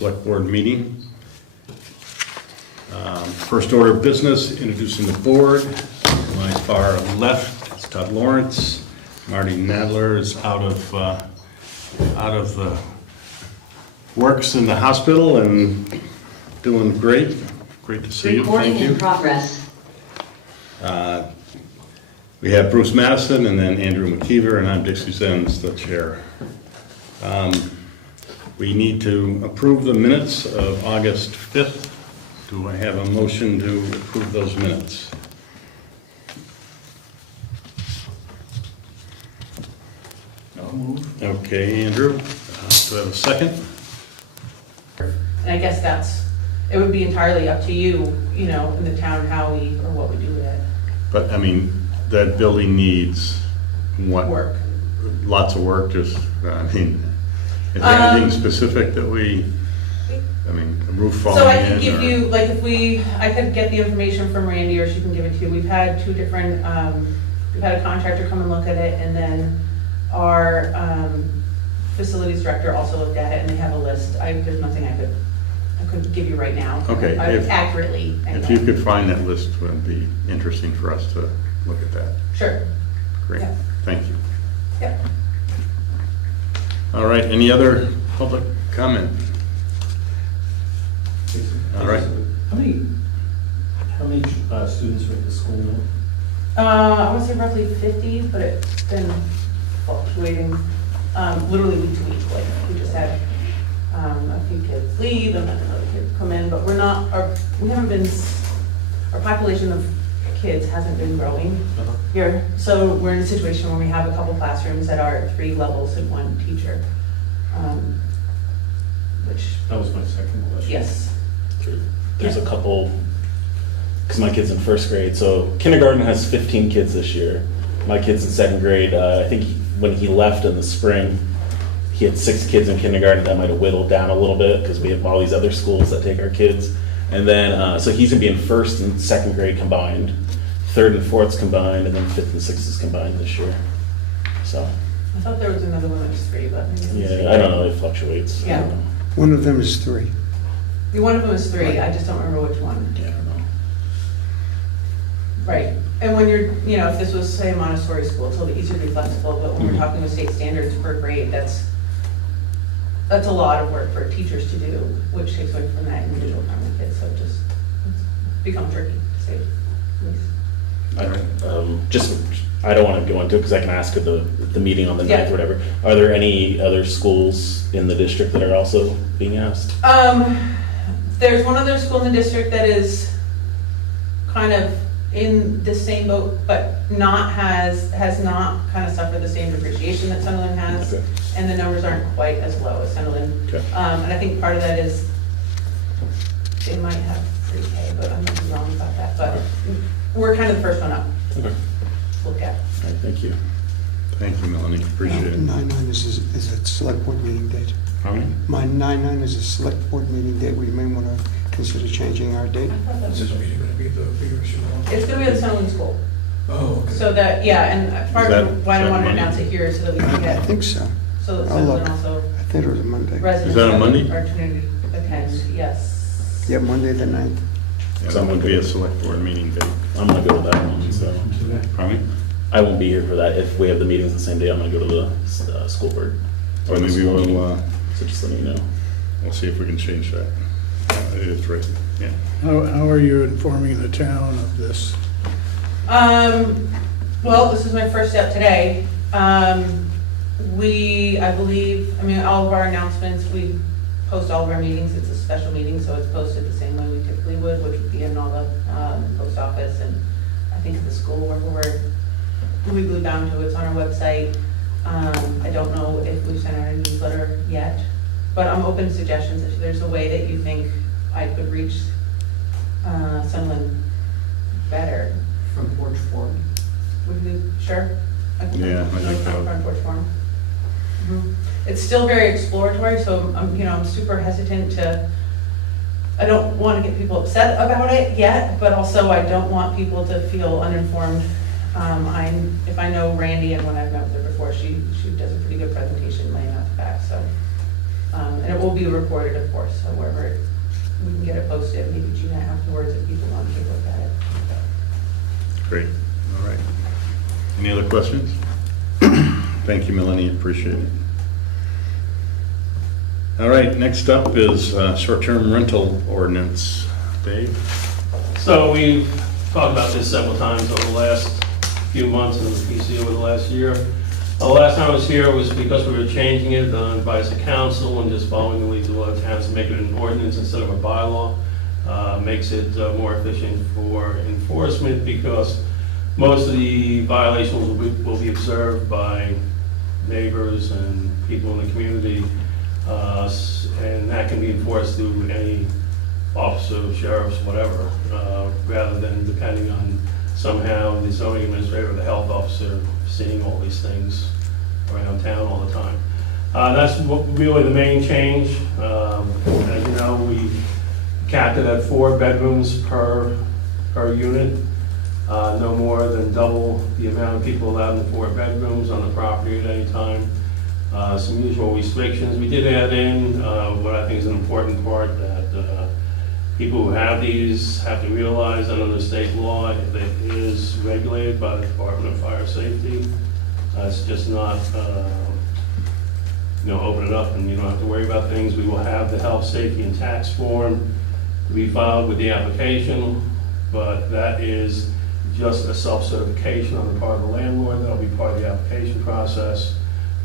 Select Board meeting. First order of business, introducing the board. To my far left is Todd Lawrence. Marty Nadler is out of the works in the hospital and doing great. Great to see you. Recording Thank you. in progress. We have Bruce Madison and then Andrew McKeever, and I'm Dixie Zenz, the chair. We need to approve the minutes of August 5th. Do I have a motion to approve those minutes? I'll move. Okay, Andrew, do I have a second? And I guess it would be entirely up to you, you know, in the town, how we, or what we do with it. But, I mean, that building needs what? Work. Lots of work, just, I mean, is there anything specific that a roof falling in? So I could give or- you, like, I could get the information from Randy, or she can give it to you. We've had two different, we've had a contractor come and look at it, and then our facilities director also looked at it, and they have a list. There's nothing I couldn't give you right now. Okay, Accurately. If anyway. you could find that list, it would be interesting for us to look at that. Sure. Great, Yeah. thank you. Yep. All right, any other public comment? All right. How many students are at the school now? I want to say roughly 50, but it's been fluctuating, literally week to week. Like, we just had a few kids leave and then another kid come in, but our population of kids hasn't been growing here. So we're in a situation where we have a couple classrooms that are 3 levels and 1 teacher. Which, That was my second question. yes. There's a couple, because my kid's in first grade, so kindergarten has 15 kids this year. My kid's in second grade. I think when he left in the spring, he had 6 kids in kindergarten. That might have whittled down a little bit because we have all these other schools that take our kids. And then, so he's gonna be in first and second grade combined, third and fourth's combined, and then fifth and sixth is combined this year. So, I thought there was another one that was 3, but maybe it's yeah, I don't know, it fluctuates. I don't Yeah. know. One of them is 3. One of them is 3, I just don't remember which one. Yeah, I don't know. Right, and when you're, you know, if this was, say, a Montessori school, it's a little bit easier to be flexible, but when we're talking with state standards per grade, that's a lot of work for teachers to do, which takes away from that individual time with kids, so it just becomes tricky to say the least. I don't want to go into it because I can ask at the meeting on the 9th Yeah. or whatever. Are there any other schools in the district that are also being asked? There's one other school in the district that is kind of in the same boat, but has not kind of suffered the same depreciation that Sunderland has. Okay. And the numbers aren't quite as low as Sunderland. Okay. And I think part of that is they might have 3K, but I'm not wrong about that. But we're kind of the first one up Okay. All to look at. right, thank you. Thank you, Melanie, appreciate it. 9/9 is a select board meeting date. How many? My 9/9 is a select board meeting date. We may want to consider changing our date. I thought that Is was- this meeting going to be at the bigger issue? It's going to be at the Sunderland School. Oh, okay. So that, yeah, and part Is of that- why is I that wanted to Monday? announce it here is so that we can I get, think so. so that I'll look. Sunderland also I think it was a Monday. residents. that a have Monday? the opportunity to attend, yes. Yeah, Monday the 9th. Yeah, that would be a select board meeting date. I'm going to go to that one. So Pardon me? I won't be here for that. If we have the meetings the same day, I'm going to go to the school board. Or the maybe school meeting. we'll So just let me know. see if we can change that. It is right, yeah. How are you informing the town of this? Well, this is my first step today. I believe, all of our announcements, we post all of our meetings. It's a special meeting, so it's posted the same way we typically would, which would be in all the post office and I think at the school where we're legally bound to. It's on our website. I don't know if we've sent out a newsletter yet, but I'm open to suggestions. If there's a way that you think I could reach Sunderland better. From Porch Forum. Would you, sure? Yeah, I think so. Front porch forum. It's still very exploratory, so I'm super hesitant I don't want to get people upset about it yet, but also I don't want people to feel uninformed. If I know Randy and when I've met with her before, she does a pretty good presentation laying out the facts, so. And it will be recorded, of course, however, we can get it posted, maybe Gina afterwards if people want to take a look at it. Great, all right. Any other questions? Thank you, Melanie, appreciate it. All right, next up is short-term rental ordinance. Dave? So we've talked about this several times over the last few months and the PC over the last year. The last time I was here was because we were changing it on advice of council and just following the leads of a lot of towns to make it an ordinance instead of a bylaw. Makes it more efficient for enforcement because most of the violations will be observed by neighbors and people in the community. And that can be enforced through any officer, sheriffs, whatever, rather than depending on somehow the zoning administrator or the health officer seeing all these things around town all the time. That's really the main change. As you know, we capped it at 4 bedrooms per unit. No more than double the amount of people allowed in the 4 bedrooms on the property at any time. Some usual restrictions. We did add in what I think is an important part, that people who have these have to realize that under state law, it is regulated by the Department of Fire Safety. It's just not, open it up and you don't have to worry about things. We will have the health, safety, and tax form to be filed with the application, but that is just a self-certification on the part of the landlord. That'll be part of the application process.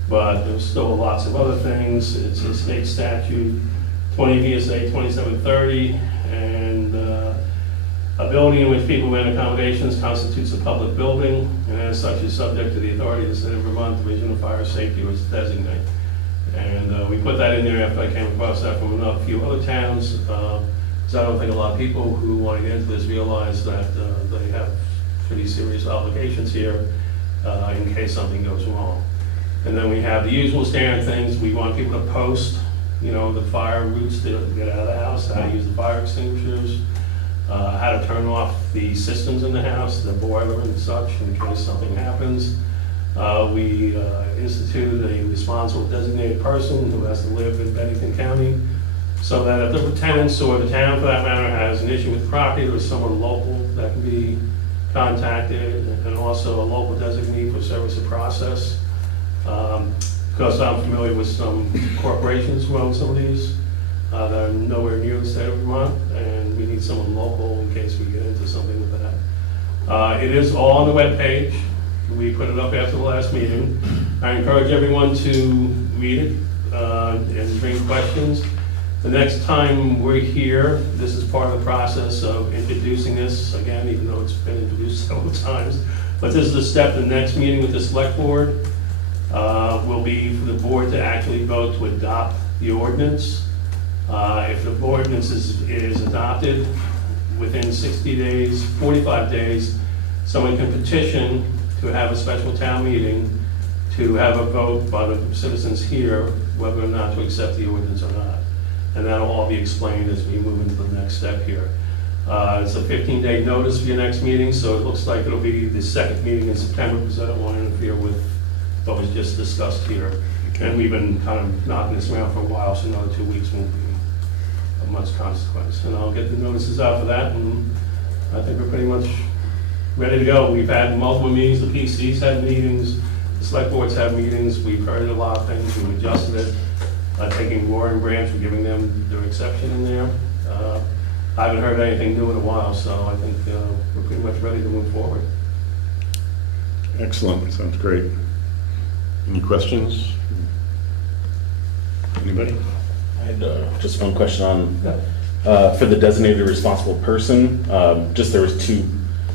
But there's still lots of other things. It's a state statute, 20 VSA 2730, and a building in which people rent accommodations constitutes a public building, and as such is subject to the authority of the State of Vermont Division of Fire Safety, which designate. And we put that in there after I came across that from a few other towns, because I don't think a lot of people who want to get into this realize that they have pretty serious obligations here in case something goes wrong. And then we have the usual standard things. We want people to post, the fire routes to get out of the house, how to use the fire extinguishers, how to turn off the systems in the house, the boiler and such, in case something happens. We instituted a responsible designated person who has to live in Bennington County, so that if the tenants or the town, for that matter, has an issue with the property, there's someone local that can be contacted, and also a local designee for service of process. Because I'm familiar with some corporations who own some of these that are nowhere near the state of Vermont, and we need someone local in case we get into something with that. It is all on the webpage. We put it up after the last meeting. I encourage everyone to read it and bring questions. The next time we're here, this is part of the process of introducing this, again, even though it's been introduced several times, but this is a step. The next meeting with the select board will be for the board to actually vote to adopt the ordinance. If the ordinance is adopted within 60 days, 45 days, someone can petition to have a special town meeting to have a vote by the citizens here whether or not to accept the ordinance or not. And that'll all be explained as we move into the next step here. It's a 15-day notice for your next meeting, so it looks like it'll be the second meeting in September, because I don't want to interfere with what was just discussed here. Okay. And we've been kind of knocking this around for a while, so another 2 weeks won't be of much consequence. And I'll get the notices out for that, and I think we're pretty much ready to go. We've had multiple meetings, the PC's had meetings, the select boards had meetings, we've heard a lot of things, we've adjusted it. Taking Roaring Branch, we're giving them their exception in there. I haven't heard anything new in a while, so I think we're pretty much ready to move forward. Excellent, sounds great. Any questions? Anybody? I had just one question on, for the designated responsible person, just there was 2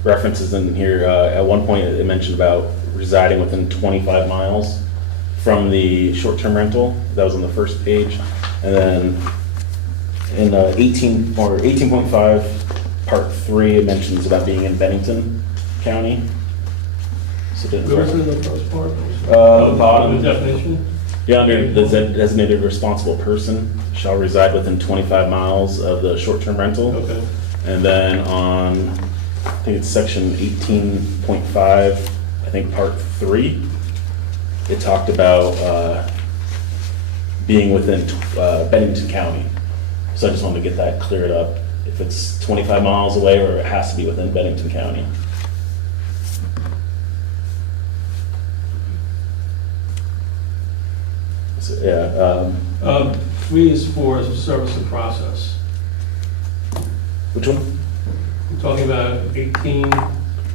references in here. At one point it mentioned about residing within 25 miles from the short-term rental. That was on the first page. And then in 18.5, part 3, it mentions about being in Bennington County. So Where was it in the first part? the bottom, The definition? yeah, under the designated responsible person shall reside within 25 miles of the short-term rental. Okay. And then on, I think it's section 18.5, I think part 3, it talked about being within Bennington County. So I just wanted to get that cleared up, if it's 25 miles away or it has to be within Bennington County. So, yeah, 3 is for service and process. which one? We're talking about 18.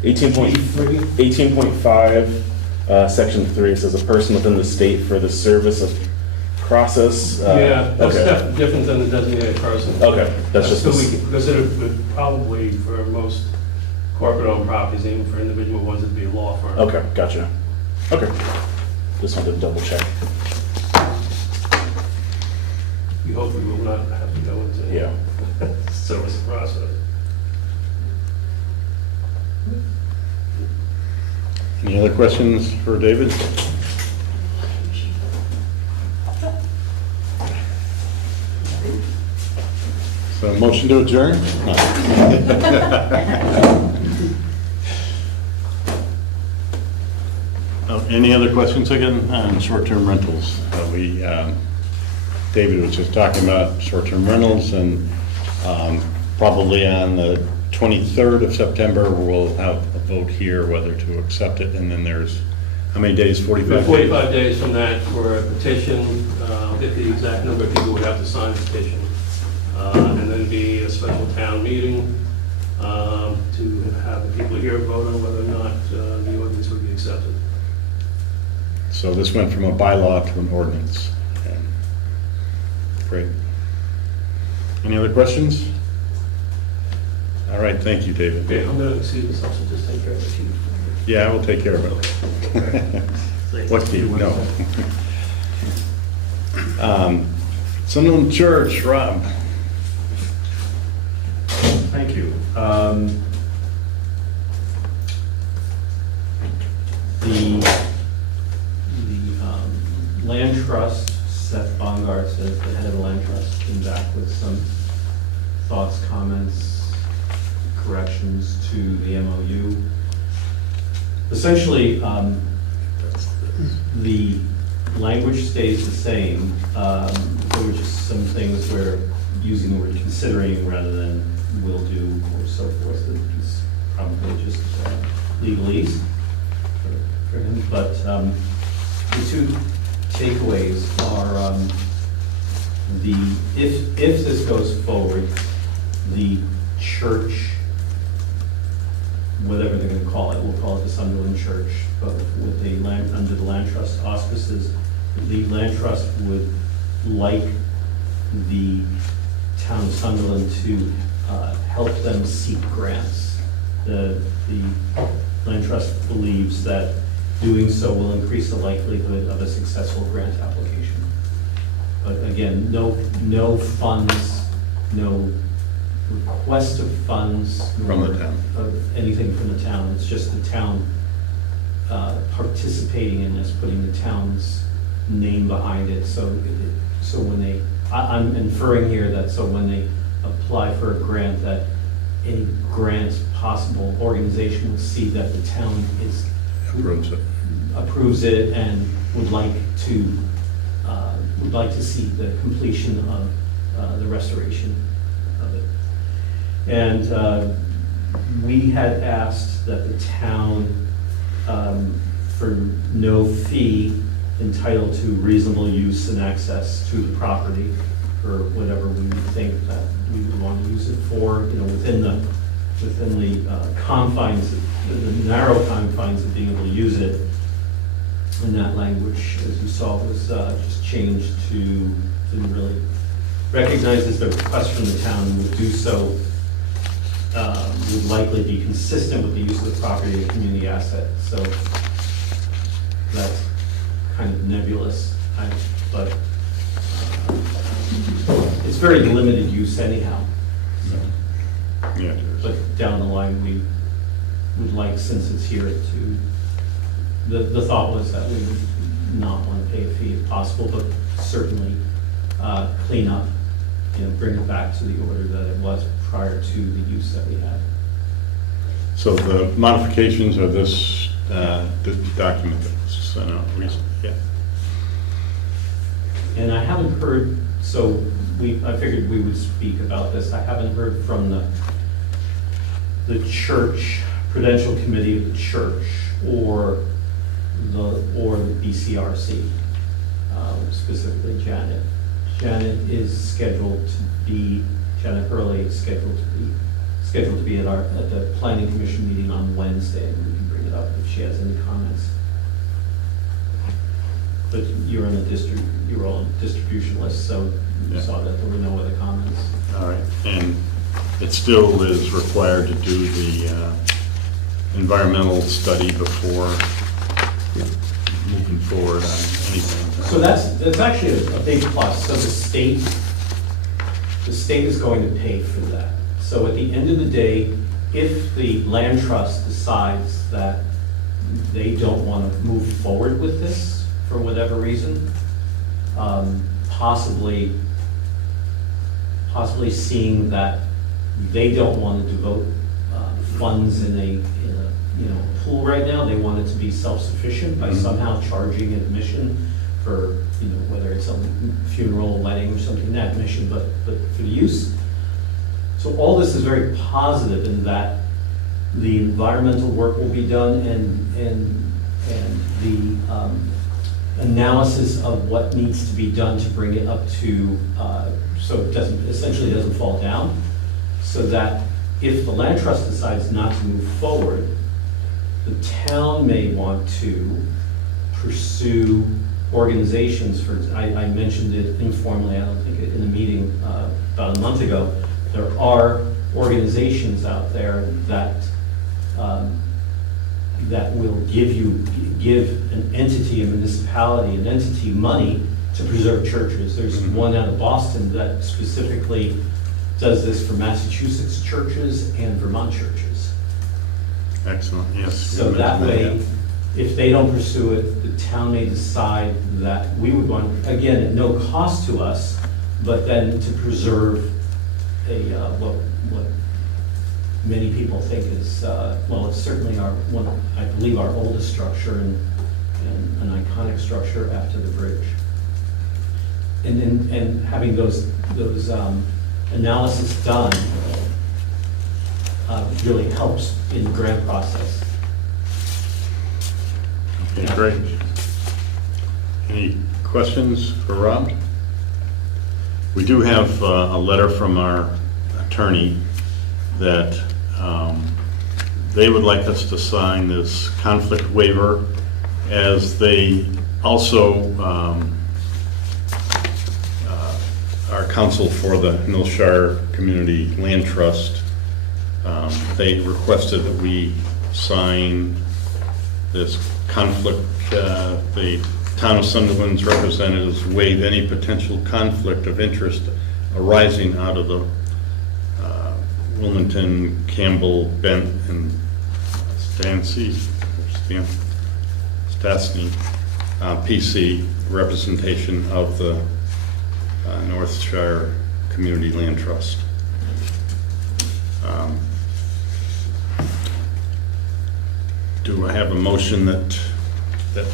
18.5, section 3 says a person within the state for the service of process. Yeah, that's Okay, definitely different than the designated person. okay, that's just, So we because it would probably, for most corporate-owned properties, even for individual ones, it'd be a law firm. okay, gotcha. Okay, just wanted to double check. We hope we will not have to go into Yeah. service process. Any other questions for David? So motion to adjourn? No. Any other questions again on short-term rentals? David was just talking about short-term rentals, and probably on the 23rd of September, we'll have a vote here whether to accept it, and then there's, how many days, 45 days? 45 days from that for a petition, I'll get the exact number of people who would have to sign the petition. And then be a special town meeting to have the people here vote on whether or not the ordinance would be accepted. So this went from a bylaw to an ordinance. Great. Any other questions? All right, thank you, David. Okay, I'm going to see this also, just take care of the chief. Yeah, I will take care of it. What do you know? Sunderland Church, Rob. Thank you. The land trust, Seth Bongard says the head of the land trust came back with some thoughts, comments, corrections to the MOU. Essentially, the language stays the same. There were just some things where using the word considering rather than will do or so forth is probably just legalese for him. But the two takeaways are if this goes forward, the church, whatever they're going to call it, we'll call it the Sunderland Church, but with the land under the land trust auspices, the land trust would like the town of Sunderland to help them seek grants. The land trust believes that doing so will increase the likelihood of a successful grant application. But again, no funds, no request of funds. From the town. Anything from the town. It's just the town participating in this, putting the town's name behind it. So when they, I'm inferring here that so when they apply for a grant, that any grant possible organization will see that the town approves it and would like to see the completion of the restoration of it. And we had asked that the town, for no fee, entitled to reasonable use and access to the property for whatever we would think that we would want to use it for, within the confines, the narrow confines of being able to use it. And that language, as you saw, was just changed to, didn't really recognize as the request from the town would do so, would likely be consistent with the use of the property as a community asset. So that's kind of nebulous, but it's very limited use anyhow. So, Yeah, it is. but down the line, we would like, since it's here, to, the thought was that we would not want to pay a fee if possible, but certainly clean up, bring it back to the order that it was prior to the use that we had. So the modifications of this document that was sent out recently, yeah. And I haven't heard, so I figured we would speak about this. I haven't heard from the church, Prudential Committee of the church, or the BCRC, specifically Janet. Janet Hurley is scheduled to be at the planning commission meeting on Wednesday, and we can bring it up if she has any comments. But you're on you were on the distribution list, so you Yeah. saw that there were no other comments. All right, and it still is required to do the environmental study before moving forward on anything. So that's actually a big plus. So the state is going to pay for that. So at the end of the day, if the land trust decides that they don't want to move forward with this for whatever reason, possibly seeing that they don't want to devote funds in a pool right now, they want it to be self-sufficient by somehow charging admission for, whether it's a funeral, wedding, or something, not admission, but for the use. So all this is very positive in that the environmental work will be done and the analysis of what needs to be done to bring it up to, so it essentially doesn't fall down, so that if the land trust decides not to move forward, the town may want to pursue organizations. I mentioned it informally, I don't think in a meeting about a month ago. There are organizations out there that will give an entity, a municipality, an entity money to preserve churches. There's one out of Boston that specifically does this for Massachusetts churches and Vermont churches. Excellent, yes. So that way, if they don't pursue it, the town may decide that we would want, again, at no cost to us, but then to preserve what many people think is, it's certainly I believe our oldest structure and an iconic structure after the bridge. And having those analysis done really helps in the grant process. Okay, great. Any questions for Rob? We do have a letter from our attorney that they would like us to sign this conflict waiver, as they also are counsel for the Millshire Community Land Trust. They requested that we sign this conflict. The town of Sunderland's representatives waive any potential conflict of interest arising out of the Wilmington, Campbell, Bent, and Stastny PC representation of the Northshire Community Land Trust. Do I have a motion that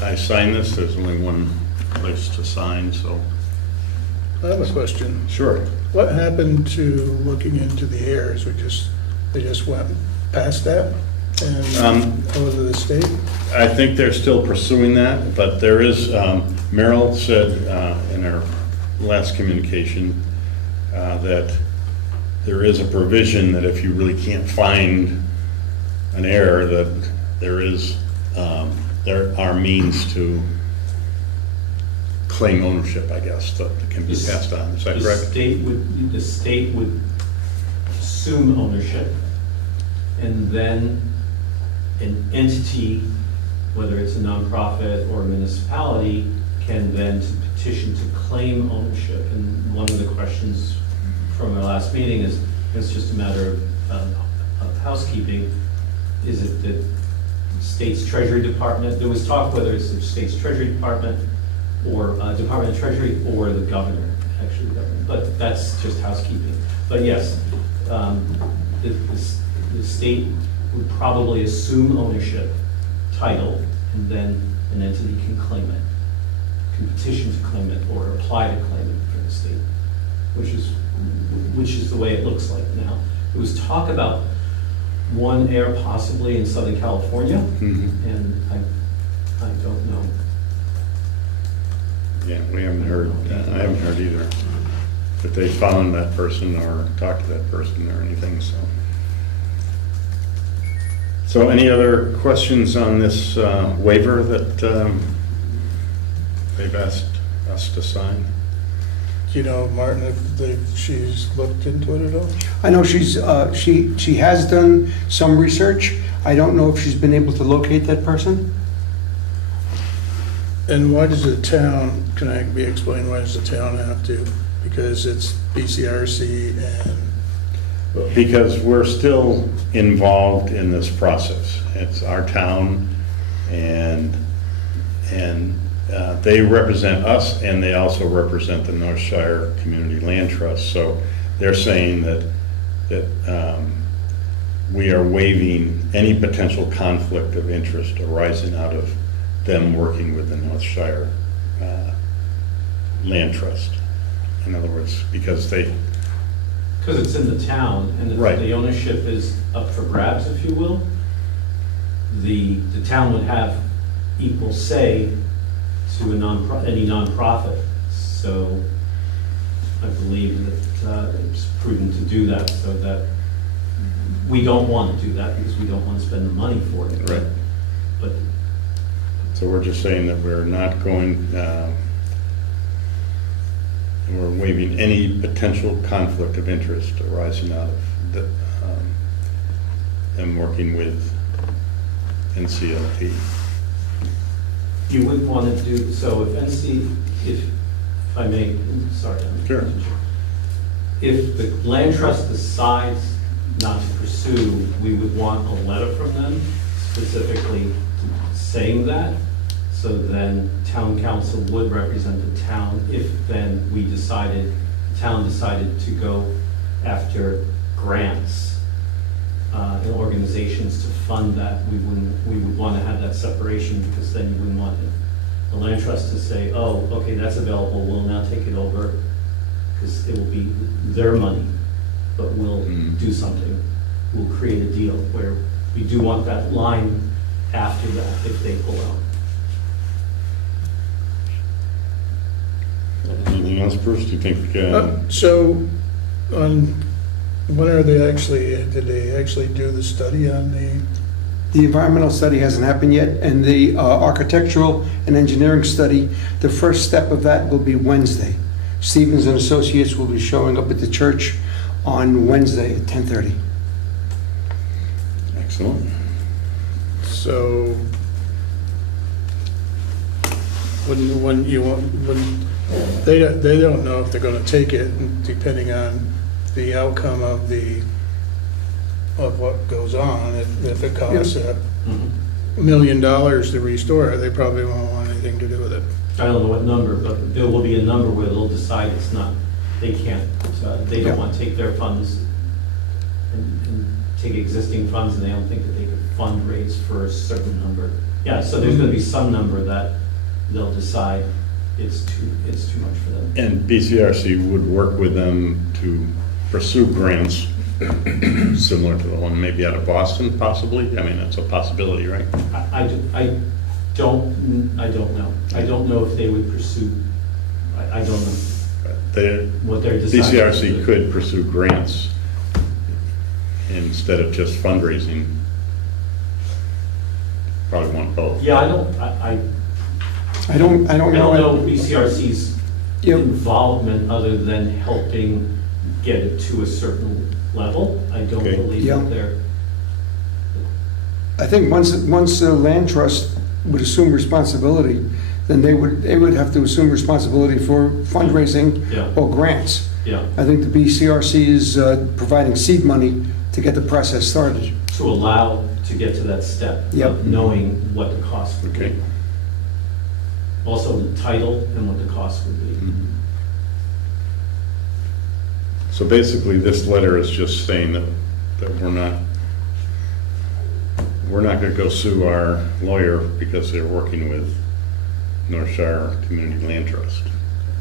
I sign this? There's only one place to sign, so. I have a question. Sure. What happened to looking into the heirs? They just went past that and over to the state? I think they're still pursuing that, but there is, Merrill said in our last communication that there is a provision that if you really can't find an heir, that there are means to claim ownership, I guess, that can be passed on. Is that correct? The state would assume ownership, and then an entity, whether it's a nonprofit or a municipality, can then petition to claim ownership. And one of the questions from our last meeting is, it's just a matter of housekeeping. Is it the state's Treasury Department? There was talk whether it's the state's Treasury Department or Department of Treasury or the governor, actually the governor. But that's just housekeeping. But yes, the state would probably assume ownership, title, and then an entity can claim it, can petition to claim it or apply to claim it for the state, which is the way it looks like now. There was talk about one heir possibly in Southern California, and I don't know. Yeah, we haven't heard, I haven't heard either, that they found that person or talked to that person or anything, so. So any other questions on this waiver that they've asked us to sign? Do you know, Martin, if she's looked into it at all? I know she has done some research. I don't know if she's been able to locate that person. And why does the town, can I be explained, why does the town have to? Because it's BCRC and, Because we're still involved in this process. It's our town, and they represent us, and they also represent the North Shire Community Land Trust. So they're saying that we are waiving any potential conflict of interest arising out of them working with the North Shire Land Trust. In other words, because they, Because it's in the town, and Right. the ownership is up for grabs, if you will, the town would have equal say to any nonprofit. So I believe that it's prudent to do that, so that we don't want to do that because we don't want to spend the money for it. Right. But so we're just saying that we're not going, we're waiving any potential conflict of interest arising out of them working with NCLT. you wouldn't want to do, so if I may, sorry. Sure. If the land trust decides not to pursue, we would want a letter from them specifically saying that. So then town council would represent the town if then the town decided to go after grants and organizations to fund that. We would want to have that separation, because then you wouldn't want the land trust to say, oh, okay, that's available, we'll now take it over, because it will be their money, but we'll do something. We'll create a deal where we do want that line after that if they pull out. Anything else, Bruce? Do you think? so, when are they actually, did they actually do the study on The environmental study hasn't happened yet, and the architectural and engineering study, the first step of that will be Wednesday. Stevens and Associates will be showing up at the church on Wednesday at 10:30. Excellent. so when they don't know if they're gonna take it, depending on the outcome of what goes on. If it costs $1 million to restore it, they probably won't want anything to do with it. I don't know what number, but there will be a number where they'll decide it's not, they can't, they don't want to take their funds and take existing funds, and they don't think that they could fundraise for a certain number. Yeah, so there's gonna be some number that they'll decide it's too much for them. And BCRC would work with them to pursue grants similar to the one maybe out of Boston, possibly? I mean, that's a possibility, right? I don't know. I don't know if they would pursue, I don't know what they're deciding. BCRC could pursue grants instead of just fundraising. Probably want both. Yeah, I don't know. BCRC's Yep. involvement other than helping get it to a certain level. I don't Okay. believe Yeah. that they're, I think once the land trust would assume responsibility, then they would have to assume responsibility for fundraising Yeah. or grants. yeah, I think the BCRC is providing seed money to get the process started. to allow to get to that step Yep. of knowing what the cost would be. Okay. Also the title and what the cost would be. Mhm. So basically, this letter is just saying that we're not going to go sue our lawyer because they're working with North Shire Community Land Trust,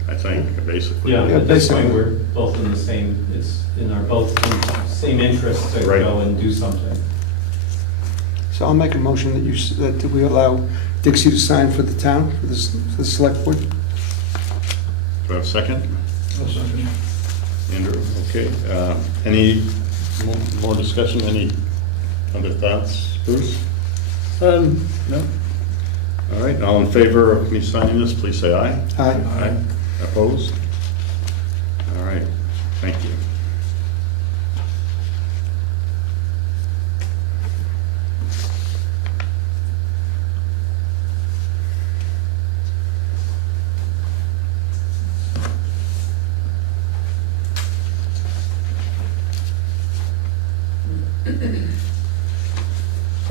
I think, basically. Yeah, Yeah, at this point, basically. we're both in the same, it's in our both same interest to Right. go and do something. So I'll make a motion that that we allow Dixie to sign for the town, for the select board. Do I have a second? I'll second. Andrew, okay. Any more discussion, any other thoughts? Bruce? No, All right, all in favor of me signing this, please say aye. Aye. Aye. Opposed? All right, thank you.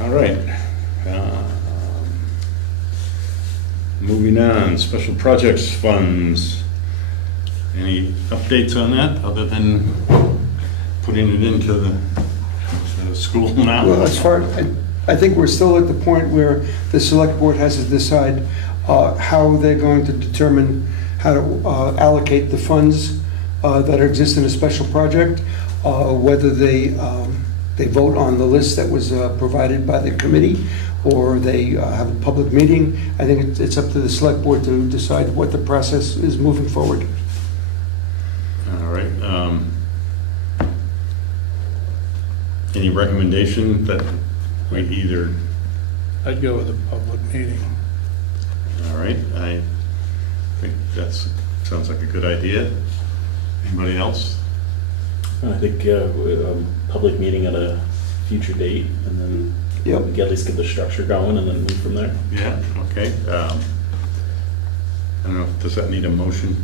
All right. Moving on, special projects funds. Any updates on that, other than putting it into the school now? Well, as far, I think we're still at the point where the select board has to decide how they're going to determine how to allocate the funds that exist in a special project, whether they vote on the list that was provided by the committee, or they have a public meeting. I think it's up to the select board to decide what the process is moving forward. All right. Any recommendation that we either, I'd go with a public meeting. all right, I think sounds like a good idea. Anybody else? I think public meeting at a future date, and then Yep. we can at least get the structure going and then move from there. Yeah, okay. I don't know, does that need a motion?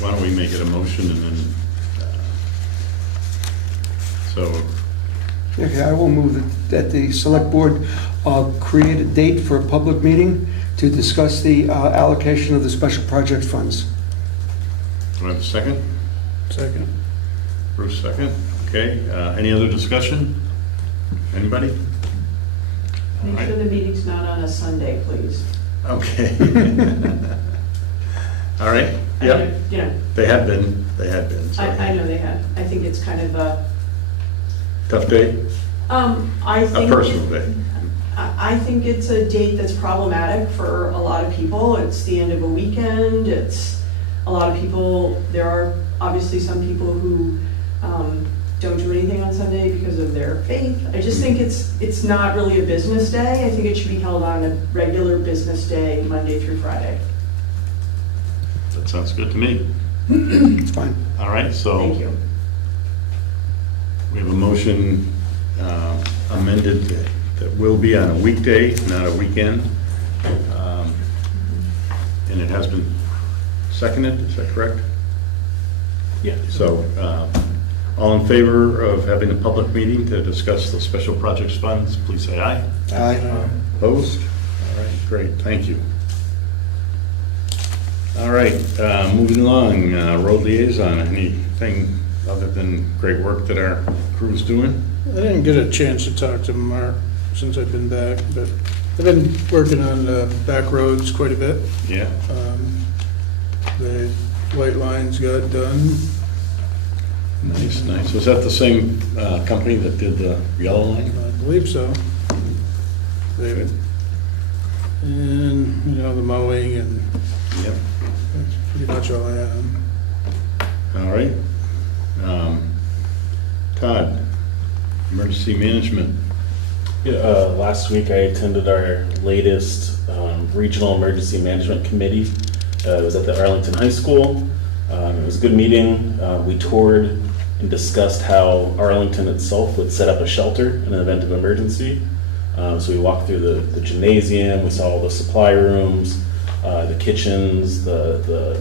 Why don't we make it a motion and then, so, Okay, I will move that the select board create a date for a public meeting to discuss the allocation of the special project funds. do I have a second? Second. Bruce, second. Okay, any other discussion? Anybody? All Make right. sure the meeting's not on a Sunday, please. Okay. All right, yep, You know, they had been, so. I know they have. I think it's kind of a, Tough day, I a think. personal day. I think it's a date that's problematic for a lot of people. It's the end of a weekend, it's, a lot of people, there are obviously some people who don't do anything on Sunday because of their faith. I just think it's not really a business day. I think it should be held on a regular business day, Monday through Friday. That sounds good to me. It's fine. All right, so. Thank you. We have a motion amended that will be on a weekday, not a weekend. And it has been seconded, is that correct? Yeah. So, all in favor of having a public meeting to discuss the special projects funds, please say aye. Aye. Opposed? All right, great, thank you. All right, moving along, road liaison, anything other than great work that our crew's doing? I didn't get a chance to talk to Mark since I've been back, but I've been working on the back roads quite a bit. Yeah, The white lines got done. nice, nice. Was that the same company that did the yellow line? I believe so. Good. And, the mowing, and Yep. that's pretty much all I have. All right. Todd, emergency management. Yeah, last week I attended our latest Regional Emergency Management Committee. It was at the Arlington High School. It was a good meeting. We toured and discussed how Arlington itself would set up a shelter in an event of emergency. So we walked through the gymnasium, we saw all the supply rooms, the kitchens, the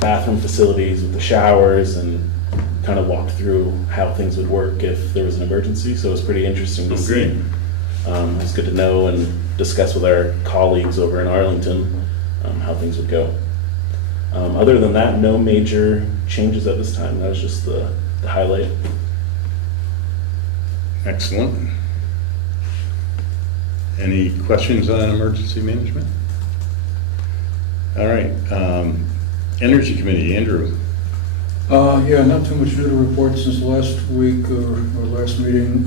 bathroom facilities with the showers, and kind of walked through how things would work if there was an emergency. So it was pretty interesting to Oh, see. great. It was good to know and discuss with our colleagues over in Arlington how things would go. Other than that, no major changes at this time. That was just the highlight. Excellent. Any questions on emergency management? All right, Energy Committee, Andrew. Yeah, not too much new to report since last week or last meeting.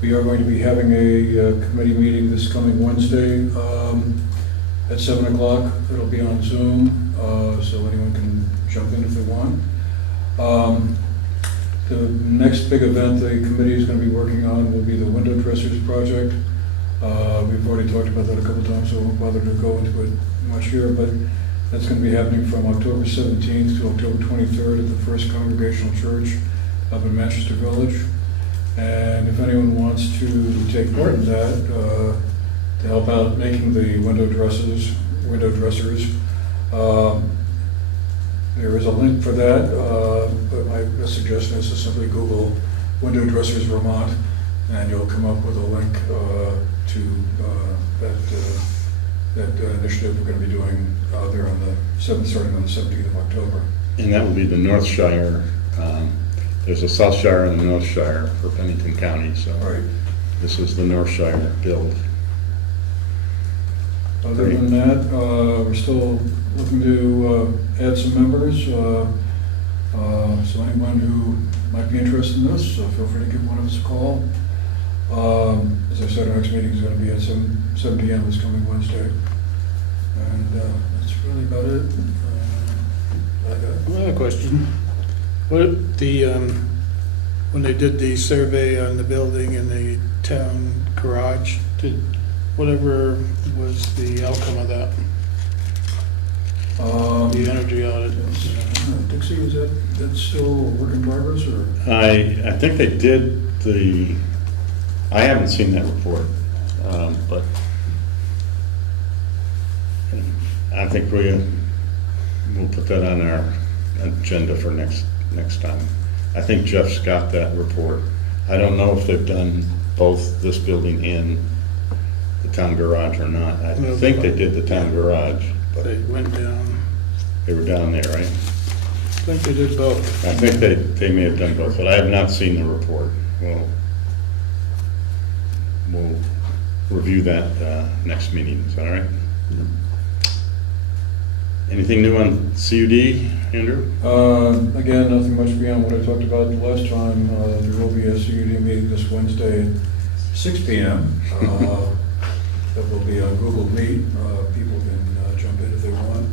We are going to be having a committee meeting this coming Wednesday at 7 o'clock. It'll be on Zoom, so anyone can jump in if they want. The next big event the committee is going to be working on will be the window dressers project. We've already talked about that a couple times, so I won't bother to go into it much here, but that's going to be happening from October 17th to October 23rd at the First Congregational Church up in Manchester Village. And if anyone wants to take part in that, to help out making the window dressers, there is a link for that, but my suggestion is to simply Google Window Dressers Vermont, and you'll come up with a link to that initiative we're going to be doing there on the 7th, starting on the 17th of October. And that will be the North Shire. There's a South Shire and a North Shire for Pennington County, so Right. this is the North Shire build. Other than that, we're still looking to add some members. So anyone who might be interested in this, feel free to give one of us a call. As I said, our next meeting is going to be at 7 p.m. this coming Wednesday. And that's really about it. I have a question. What the, when they did the survey on the building in the town garage, whatever was the outcome of that? The energy audit? Dixie, is that still a work in progress, or? I think they did I haven't seen that report, but I think we'll put that on our agenda for next time. I think Jeff's got that report. I don't know if they've done both this building and the town garage or not. I think they did the town garage, but They went down, they were down there, right? I think they did both. I think they may have done both, but I have not seen the report. We'll review that next meeting, is that all right? Anything new on CUD, Andrew? Again, nothing much beyond what I talked about the last time. There will be a CUD meeting this Wednesday at 6 p.m. That will be on Google Meet. People can jump in if they want.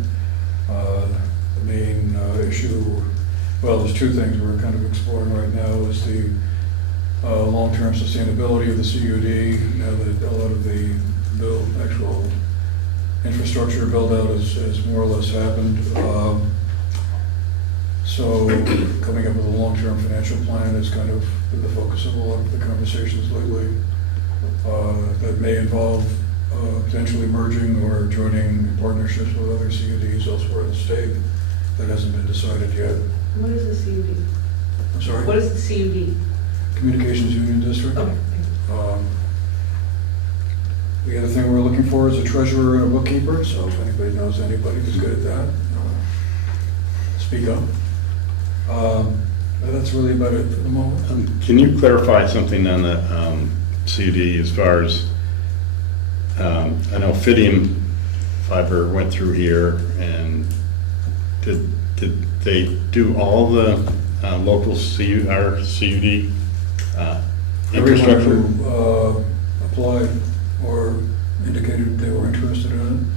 The main issue, well, there's two things we're kind of exploring right now, is the long-term sustainability of the CUD. Now that a lot of the actual infrastructure build-out has more or less happened. So coming up with a long-term financial plan is kind of the focus of a lot of the conversations lately. That may involve potentially merging or joining partnerships with other CUDs elsewhere in the state. That hasn't been decided yet. What is the CUD? I'm sorry? What is the CUD? Communications Union District. Okay. The other thing we're looking for is a treasurer and a bookkeeper, so if anybody knows anybody who's good at that, speak up. But that's really about it for the moment. Can you clarify something on the CUD as far as, I know Fidium Fiber went through here, and did they do all the local CUD infrastructure? Everyone who applied or indicated they were interested in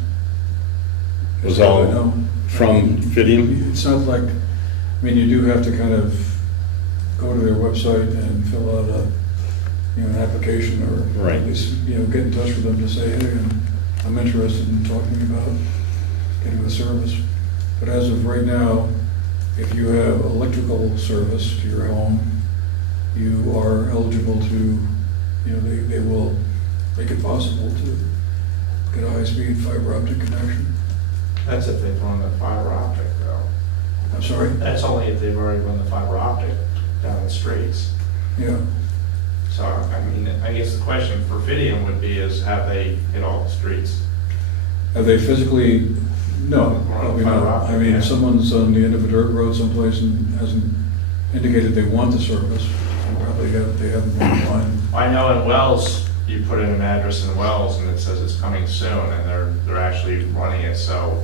it. Was As far as all I know. from Fidium? It's not like, I mean, you do have to kind of go to their website and fill out an application, or Right. at least, get in touch with them to say, hey, I'm interested in talking about getting the service. But as of right now, if you have electrical service to your home, you are eligible to, they will make it possible to get a high-speed fiber optic connection. That's if they've run the fiber optic, though. I'm sorry? That's only if they've already run the fiber optic down the streets. Yeah. So, I mean, I guess the question for Fidium would be is, have they hit all the streets? Have they physically? No, Or probably fiber not. optic, I mean, yeah. if someone's on the end of a dirt road someplace and hasn't indicated they want the service, they haven't been online. I know in Wells, you put in an address in Wells and it says it's coming soon, and they're actually running it, so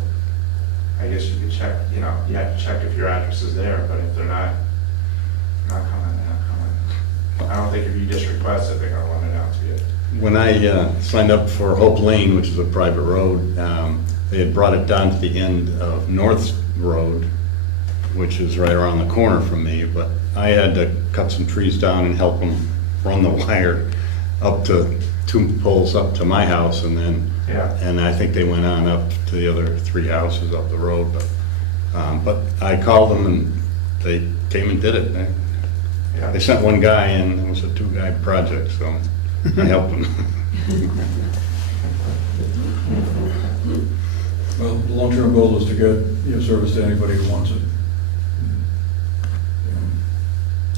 I guess you could check, you know, you have to check if your address is there, but if they're not coming, they're not coming. I don't think if you just request it, they're gonna run it out to you. When I signed up for Hope Lane, which is a private road, they had brought it down to the end of North Road, which is right around the corner from me, but I had to cut some trees down and help them run the wire up to 2 poles up to my house, and then, Yeah. and I think they went on up to the other 3 houses up the road, but I called them and they came and did it. Yeah. They sent one guy in, it was a 2-guy project, so I helped them. Well, the long-term goal is to get, service to anybody who wants it.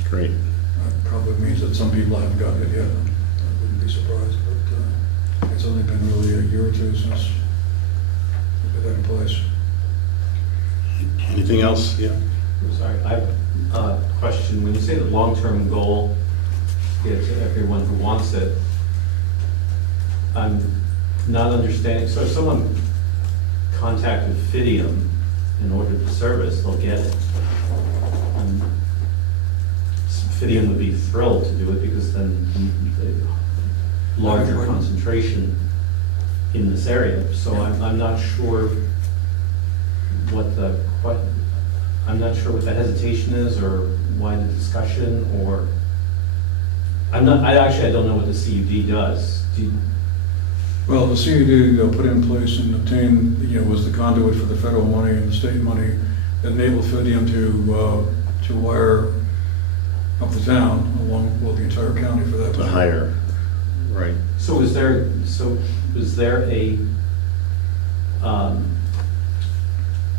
Great. That probably means that some people haven't gotten it yet. I wouldn't be surprised, but it's only been really a year or two since we put that in place. Anything else? Yeah. I'm sorry, I have a question. When you say the long-term goal, get to everyone who wants it, I'm not understanding. So if someone contacted Fidium and ordered the service, they'll get it. Fidium would be thrilled to do it because then the larger concentration in this area. So I'm not sure what the hesitation is, or why the discussion, or I don't know what the CUD does. Well, the CUD they'll put in place and obtain, was the conduit for the federal money and the state money that enabled Fidium to wire up the town, along with the entire county for that. To hire, right. So is there a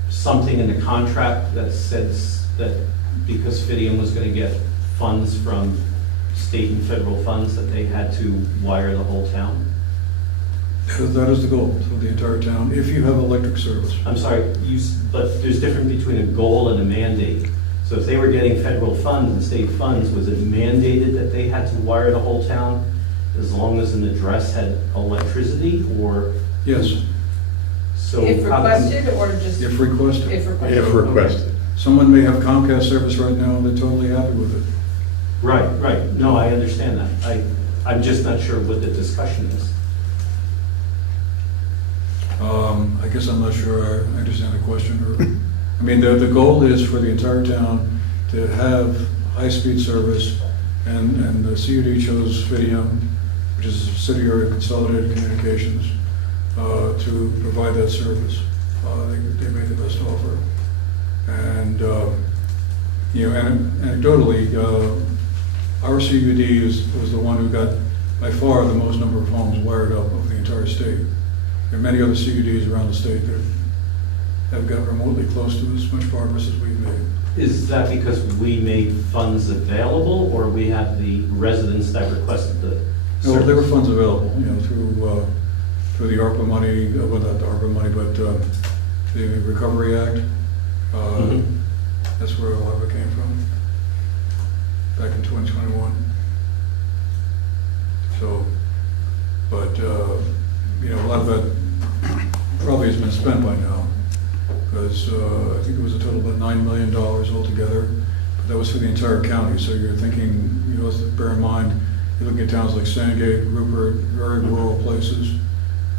something in the contract that says that because Fidium was going to get funds from state and federal funds, that they had to wire the whole town? That is the goal for the entire town, if you have electric service. I'm sorry, but there's difference between a goal and a mandate. So if they were getting federal funds and state funds, was it mandated that they had to wire the whole town as long as an address had electricity, or? Yes, So If how come- requested, or just? if requested. If requested. If requested. Someone may have Comcast service right now and they're totally happy with it. Right. No, I understand that. I'm just not sure what the discussion is. I guess I'm not sure I understand the question. I mean, the goal is for the entire town to have high-speed service, and the CUD chose Fidium, which is a subsidiary of Consolidated Communications, to provide that service. They made the best offer. And, anecdotally, our CUD was the one who got by far the most number of homes wired up of the entire state. There are many other CUDs around the state that have got remotely close to as much progress as we've made. Is that because we made funds available, or we have the residents that requested the No, service? there were funds available, through the ARPA money, well, not the ARPA money, but the Recovery Act. Mhm. That's where a lot of it came from, back in 2021. So, but, a lot of that probably has been spent by now, because I think it was a total of about $9 million altogether, but that was for the entire county. So you're thinking, let's bear in mind, you're looking at towns like Sandgate, Rupert, very rural places,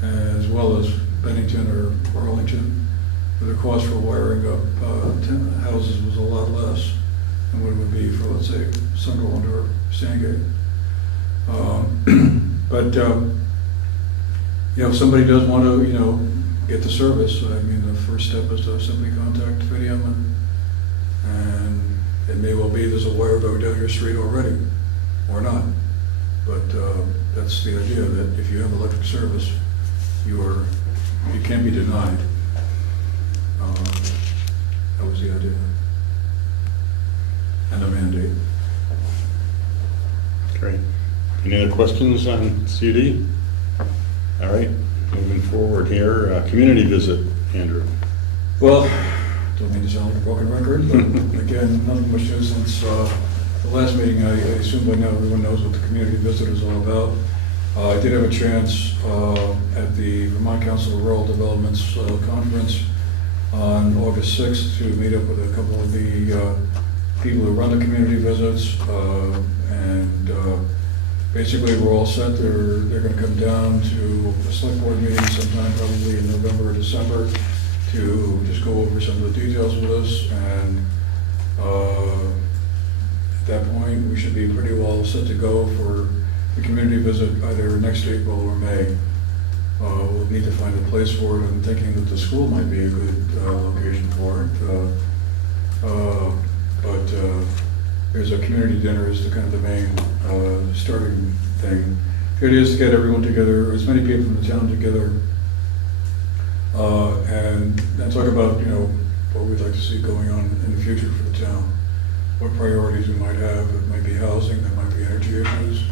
as well as Bennington or Arlington, where the cost for wiring up 10 houses was a lot less than what it would be for, let's say, Sunderland or Sandgate. But if somebody does want to, get the service, I mean, the first step is to simply contact Fidium, and it may well be there's a wire going down your street already, or not. But that's the idea, that if you have electric service, you can't be denied. That was the idea. And the mandate. Great. Any other questions on CUD? All right, moving forward here, community visit, Andrew. Well, don't mean to sound like a broken record, but again, nothing much new since the last meeting. I assume by now everyone knows what the community visit is all about. I did have a chance at the Vermont Council of Rural Development's conference on August 6th to meet up with a couple of the people who run the community visits, and basically we're all set. They're going to come down to a select board meeting sometime probably in November or December to just go over some of the details with us, and at that point we should be pretty well set to go for the community visit either next April or May. We'll need to find a place for it. I'm thinking that the school might be a good location for it. But there's a community dinner is the kind of the main starting thing. The idea is to get everyone together, as many people from the town together, and talk about, you know, what we'd like to see going on in the future for the town. What priorities we might have. It might be housing, there might be energy issues,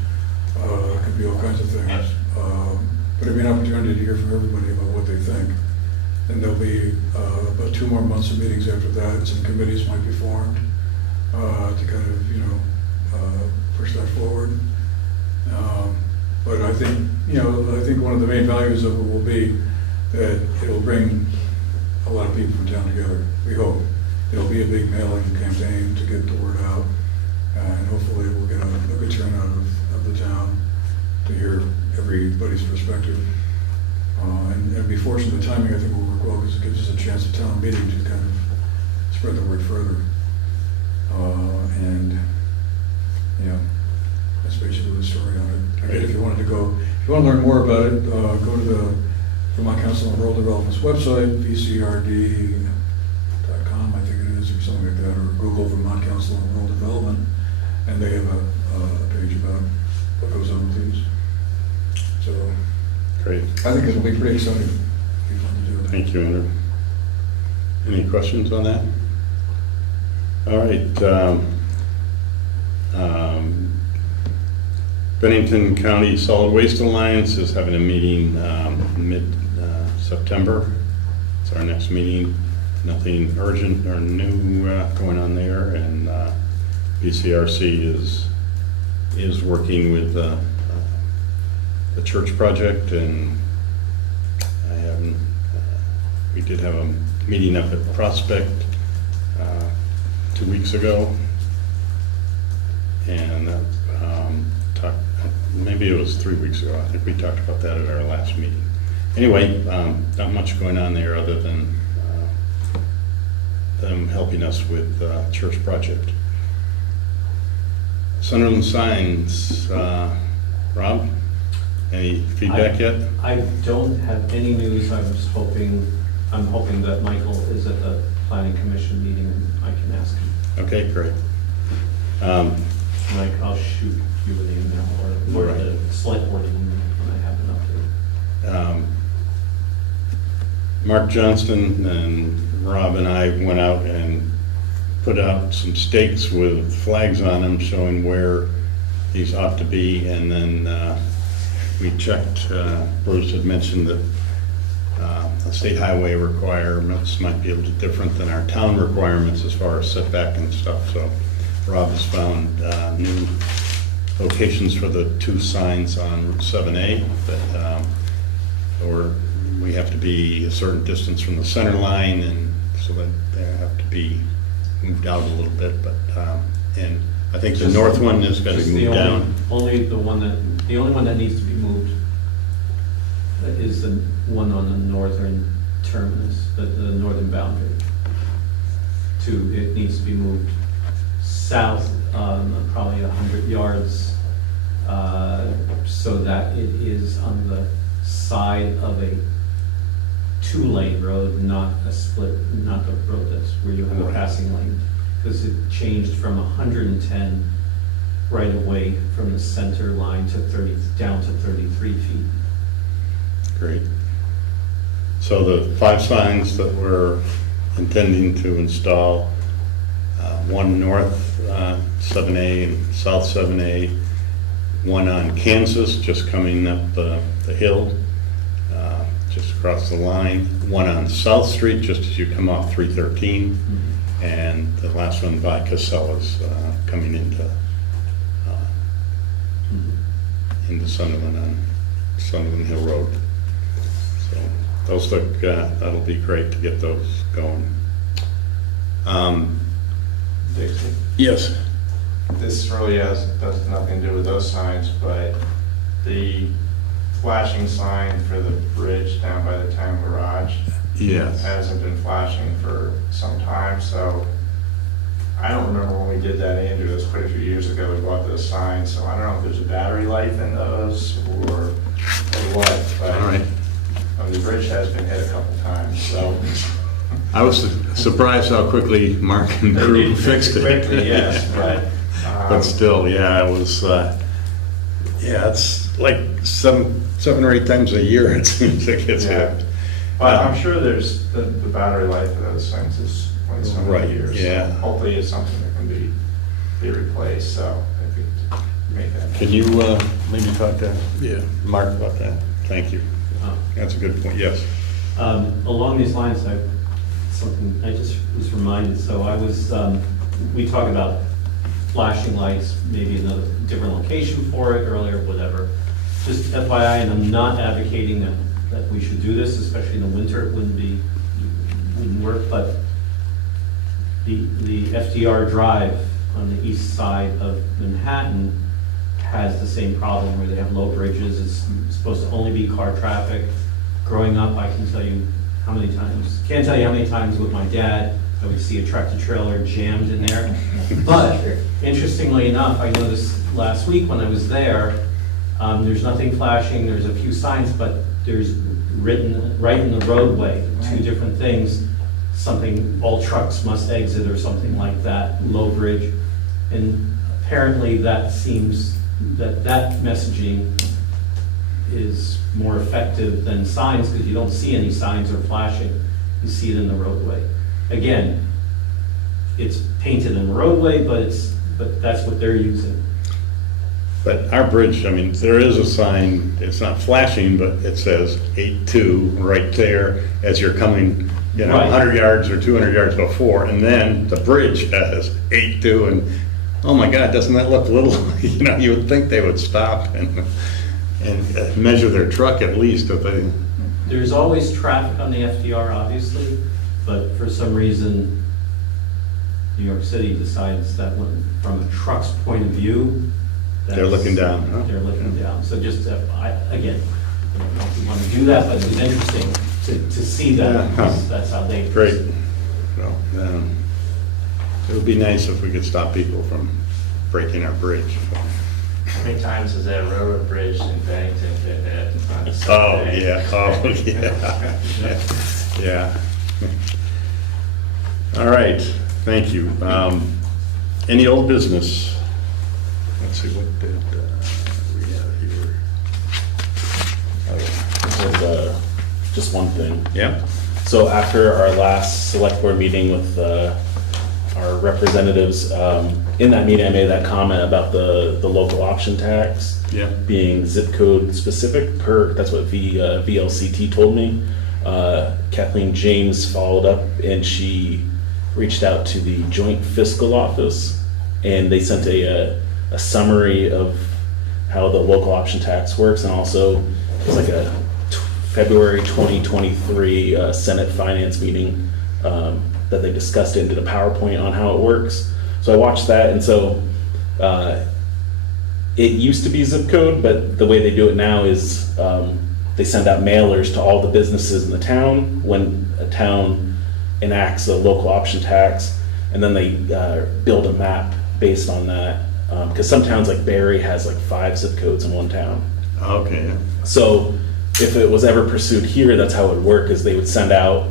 it could be all kinds of things. But it'd be an opportunity to hear from everybody about what they think. And there'll be about 2 more months of meetings after that, and some committees might be formed to kind of, you know, push that forward. But I think, you know, I think one of the main values of it will be that it'll bring a lot of people from town together. We hope. It'll be a big mailing campaign to get the word out, and hopefully we'll get a good turnout of the town to hear everybody's perspective. And be fortunate, the timing I think will work well because it gives us a chance at town meeting to kind of spread the word further. And yeah, that's basically the story on it. Again, if you wanted to go, if you want to learn more about it, go to the Vermont Council on Rural Development's website, vcrd.com, I think it is, or something like that, or Google Vermont Council on Rural Development, and they have a page about what goes on with these. So Great. I think it'll be pretty exciting. It'll be fun to do it. Thank you, Andrew. Any questions on that? All right. Bennington County Solid Waste Alliance is having a meeting mid-September. It's our next meeting. Nothing urgent or new going on there, and BCRC is working with the church project, and I haven't. We did have a meeting up at Prospect 2 weeks ago, and maybe it was 3 weeks ago. I think we talked about that at our last meeting. Anyway, not much going on there other than them helping us with church project. Sunderland signs, Rob, any feedback yet? I don't have any news. I'm hoping that Michael is at the planning commission meeting and I can ask him. Okay, great. Mike, I'll shoot you an email or Right. the select board email when I have an update. Mark Johnston and Rob and I went out and put out some stakes with flags on them showing where these ought to be, and then we checked, Bruce had mentioned that the state highway requirements might be a little different than our town requirements as far as setback and stuff, so Rob has found new locations for the 2 signs on Route 7A that we have to be a certain distance from the center line, and so that they have to be moved out a little bit, but and I think the north one is going to be moved down. The only one that needs to be moved is the one on the northern terminus, the northern boundary. It needs to be moved south, probably 100 yards, so that it is on the side of a 2-lane road, not a split, not the road that's where you have a passing lane, because it changed from 110 right away from the center line to 30, down to 33 feet. Great. So the 5 signs that we're intending to install, one north 7A and south 7A, one on Kansas just coming up the hill, just across the line, one on South Street just as you come off 313, and the last one by Casella's into Sunderland Sunderland Hill Road. So those look, that'll be great to get those going. Dixie, Yes. this really does nothing to do with those signs, but the flashing sign for the bridge down by the town garage Yes. hasn't been flashing for some time, so I don't remember when we did that, Andrew, that was quite a few years ago, we bought those signs, so I don't know if there's a battery life in those or what, but All right. the bridge has been hit a couple times, so. I was surprised how quickly Mark and They crew did fixed it. quickly, yes, but. But still, yeah, it was, yeah, it's like seven or eight times a year it seems it gets Yeah. hit. But I'm sure there's, the battery life of those things is like so Right, many years. so yeah. Hopefully it's something that can be replaced, so I think to make that. Can you maybe talk to Yeah. Mark about that? Thank you. That's a good point, yes. Along these lines, something, I just was reminded, so I was, we talked about flashing lights, maybe another different location for it earlier, whatever. Just FYI, and I'm not advocating that we should do this, especially in the winter, it wouldn't work, but the FDR Drive on the east side of Manhattan has the same problem where they have low bridges. It's supposed to only be car traffic. Growing up, I can tell you how many times, can't tell you how many times with my dad, I would see a tractor trailer jammed in there. But interestingly enough, I noticed last week when I was there, there's nothing flashing, there's a few signs, but there's written right in the roadway, two different things, something, all trucks must exit or something like that, low bridge. And apparently that seems, that messaging is more effective than signs because you don't see any signs or flashing. You see it in the roadway. Again, it's painted in the roadway, but that's what they're using. But our bridge, I mean, there is a sign, it's not flashing, but it says 8-2 right there as you're coming, you know, Right. 100 yards or 200 yards before, and then the bridge has 8-2, and oh my God, doesn't that look little? You know, you would think they would stop and measure their truck at least if they, There's always traffic on the FDR, obviously, but for some reason, New York City decides that when, from a truck's point of view, they're looking down, huh? They're looking down. So just, again, I don't know if you want to do that, but it was interesting to see that. Yeah. because That's how they. Great. Well, it would be nice if we could stop people from breaking our bridge. How many times has that railroad bridge in Bennington been hit on a Oh, Sunday? yeah, yeah. All right, thank you. Any old business? Let's see, what did we have here? There's just one thing. Yeah? So after our last select board meeting with our representatives, in that meeting, I made that comment about the local option tax Yeah. being zip code specific that's what VLCT told me. Kathleen James followed up and she reached out to the joint fiscal office and they sent a summary of how the local option tax works, and also it's like a February 2023 Senate Finance meeting that they discussed it and did a PowerPoint on how it works. So I watched that, and so it used to be zip code, but the way they do it now is they send out mailers to all the businesses in the town when a town enacts a local option tax, and then they build a map based on that. Because some towns like Barry has like 5 zip codes in one town. Okay, yeah. So if it was ever pursued here, that's how it would work, is they would send out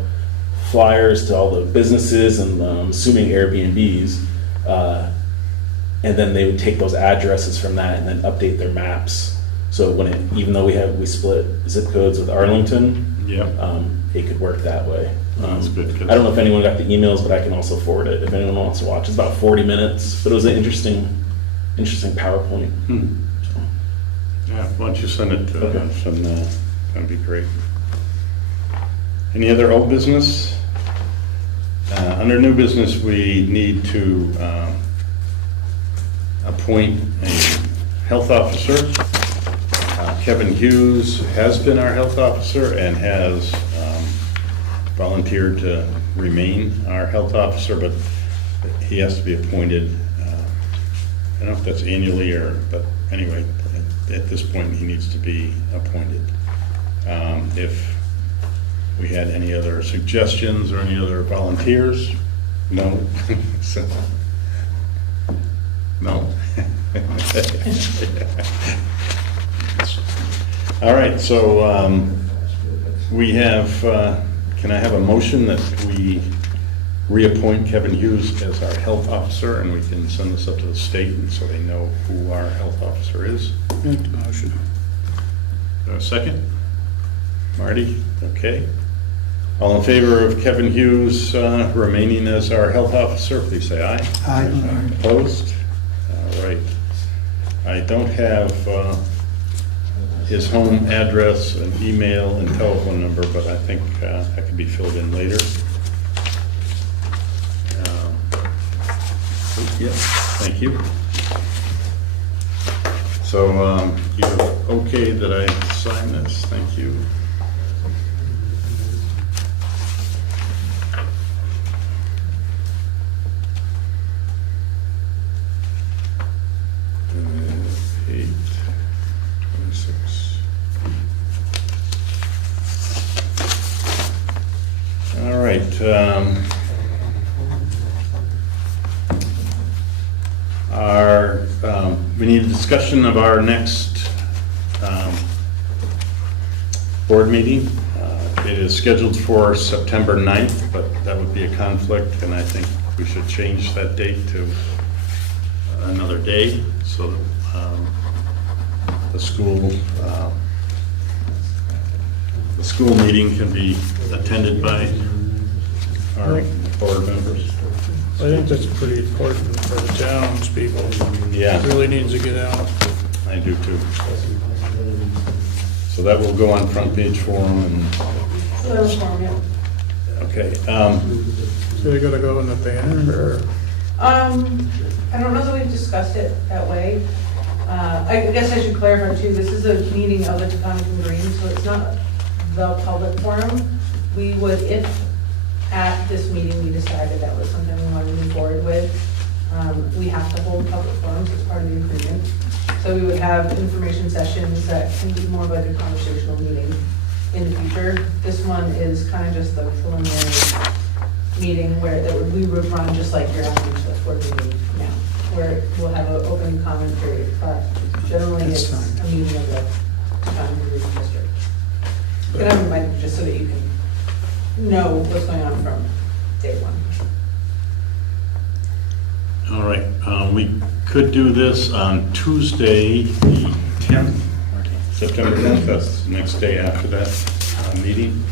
flyers to all the businesses and assuming Airbnbs, and then they would take those addresses from that and then update their maps. So when even though we split zip codes with Arlington, Yeah. it could work that way. That's good, 'cause- I don't know if anyone got the emails, but I can also forward it if anyone wants to watch. It's about 40 minutes, but it was an interesting PowerPoint. Yeah, why don't you send it to Okay. us, and that'd be great. Any other old business? Under new business, we need to appoint a health officer. Kevin Hughes has been our health officer and has volunteered to remain our health officer, but he has to be appointed, I don't know if that's annually but anyway, at this point, he needs to be appointed. If we had any other suggestions or any other volunteers? No? So- No? All right, so we have, can I have a motion that we reappoint Kevin Hughes as our health officer, and we can send this up to the state and so they know who our health officer is? Make the motion. A second? Marty? Okay. All in favor of Kevin Hughes remaining as our health officer, please say aye. Aye. Opposed? All right. I don't have his home address and email and telephone number, but I think that can be filled in later. Yep, thank you. So you're okay that I sign this? Thank you. Page 26. All right. We need a discussion of our next board meeting. It is scheduled for September 9th, but that would be a conflict, and I think we should change that date to another day so that the school meeting can be attended by our board members. I think that's pretty important for the townspeople. Yeah. It really needs to get out. I do too. So that will go on front page forum and, okay. So they gotta go in the banner, or? I don't know that we've discussed it that way. I guess I should clarify too, this is a meeting of the Taconic Green, so it's not the public forum. We would, if at this meeting we decided that was something we wanted to move forward with, we have to hold public forums as part of the agreement. So we would have information sessions that can be more like a conversational meeting in the future. This one is kind of just the preliminary meeting where we would run just like your average select board meeting now, where we'll have an open comment period, but generally That's it's fine. a meeting of the Taconic Green District. Can I remind you, just so that you can know what's going on from day one. All right, we could do this on Tuesday, the 10th, September 10th, that's the next day after that meeting.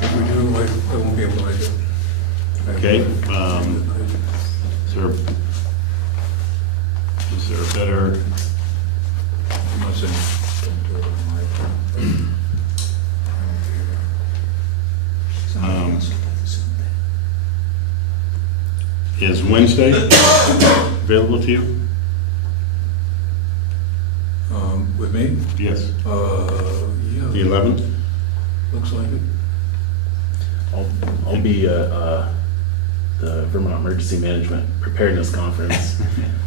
If we do, I won't be able to make it. Okay, is there a better, I'm not saying don't do it on is Wednesday available to you? With me? Yes. Yeah. The 11th? Looks like it. I'll be at the Vermont Emergency Management Preparedness Conference.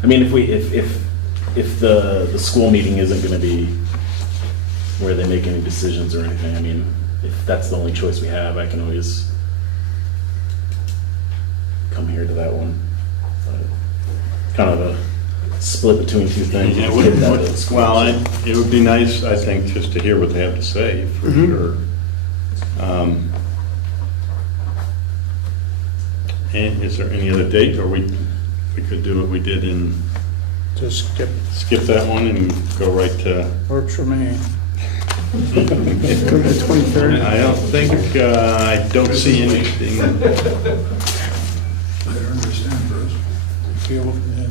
I mean, if the school meeting isn't going to be where they make any decisions or anything, I mean, if that's the only choice we have, I can always come here to that one. But kind of a split between two things. Yeah, Get that to the school. well, it would be nice, I think, just to hear what they have to say, for sure. And is there any other date, or we could do what we did in, Just skip that one and go right to... works for me. Go to the 23rd. I don't think, I don't see anything. I don't understand, Bruce. Feel and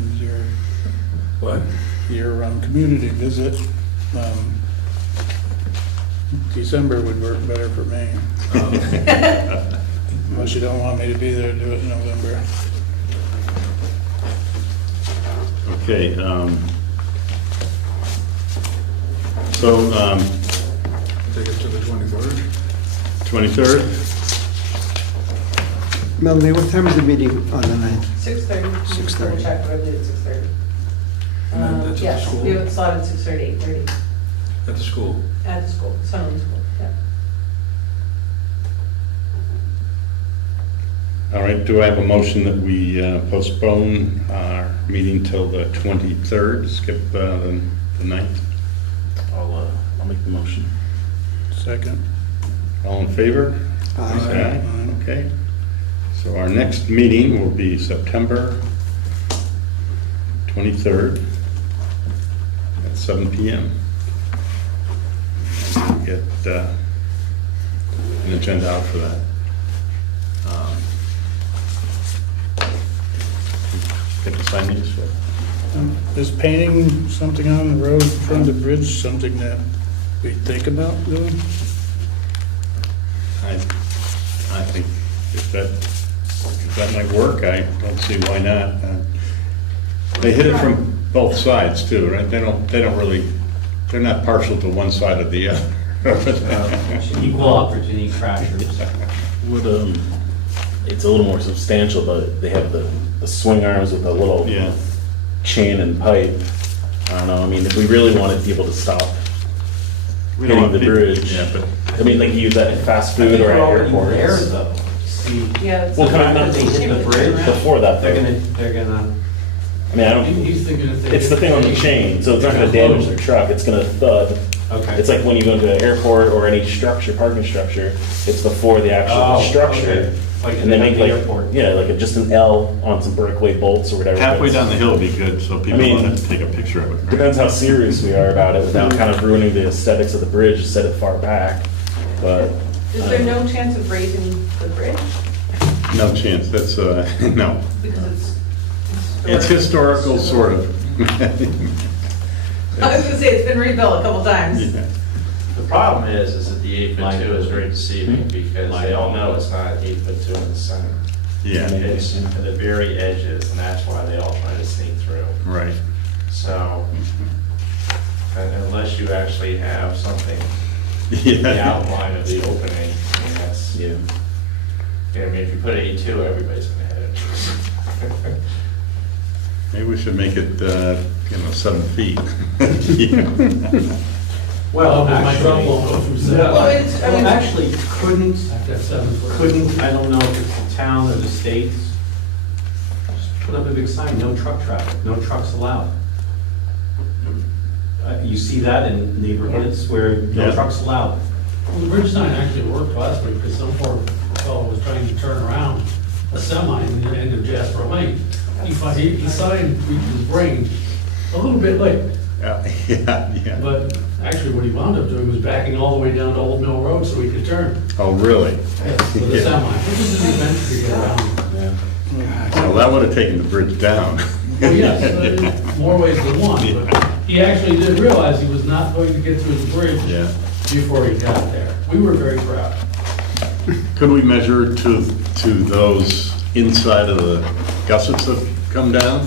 What? your community visit, December would work better for me. Unless you don't want me to be there, do it in November. Okay, So, Take it to the 23rd. 23rd? Melanie, what time is the meeting on the 9th? 6:30. 6:30. We'll check, but I believe it's 6:30. And then that's at the Yes, school? we have it slotted 6:30, 8:30 At the school. at the school, Sunderland School, yeah. All right, do I have a motion that we postpone our meeting till the 23rd, skip the 9th? I'll make the motion. Second. All in favor? Aye. Say aye. Okay. So our next meeting will be September 23rd at 7 PM. Get an agenda out for that. Get the signage for. Is painting something on the road in front of the bridge something that we think about doing? I think if that might work, I don't see why not. They hit it from both sides too, right? They don't really, they're not partial to one side or the other. Equal opportunity crashers. Would, it's a little more substantial, but they have the swing arms with a little Yeah. chain and pipe. I don't know, I mean, if we really wanted people to stop We don't want hitting the people- bridge. Yeah, but I mean, like you use that at fast I think food or they're at already there airports. though. See, Yeah. it's Well, a- coming up, they hit the bridge. Before that, they're though. gonna, I mean, I don't, He's thinking if they. it's the thing on the chain, so it's not gonna damage their truck, it's gonna thud. okay. It's like when you go to an airport or any structure, parking structure, it's before the actual Oh, structure. okay. Like And they at make the like, airport. yeah, like just an L on some breakaway bolts or whatever. halfway but down the hill would be good, so people mean, don't have to take a picture of it. right? Depends how serious we are about it without kind of ruining the aesthetics of the bridge, set it far back, but. Is there no chance of raising the bridge? No chance, that's, no. Because it's. It's historical, sort of. I was gonna say, it's been rebuilt a couple times. Yeah. The problem is that the 8'2" is very deceiving because Hmm? they all know it's not 8'2" in the center. Yeah, It's at the very edges, and that's why they all try to sneak through. right. So, and unless you actually have something, the Yeah. outline of the opening, I mean, that's, Yeah. I mean, if you put A2, everybody's gonna hit it. Maybe we should make it, 7 feet. Yeah. Well, My actually, truck won't go through seven. Well, it's, I mean, actually, couldn't, I've got 7 foot. I don't know if it's the town or the state, just put up a big sign, no truck traffic, no trucks allowed. You see that in neighborhoods where no Yeah. trucks allowed. Well, the bridge sign actually worked last week because some poor fellow was trying to turn around a semi in the end of Jasper Lane. He signed his brain a little bit late, Yeah. but actually what he wound up doing was backing all the way down to Old Mill Road so he could turn. Oh, really? Yes, with a Yeah. semi, which is an event to get around. Yeah. Well, that would have taken the bridge down. Well, yes, more ways than one, but he actually did realize he was not going to get through the bridge Yeah. before he got there. We were very proud. Could we measure to those inside of the gussets that come down?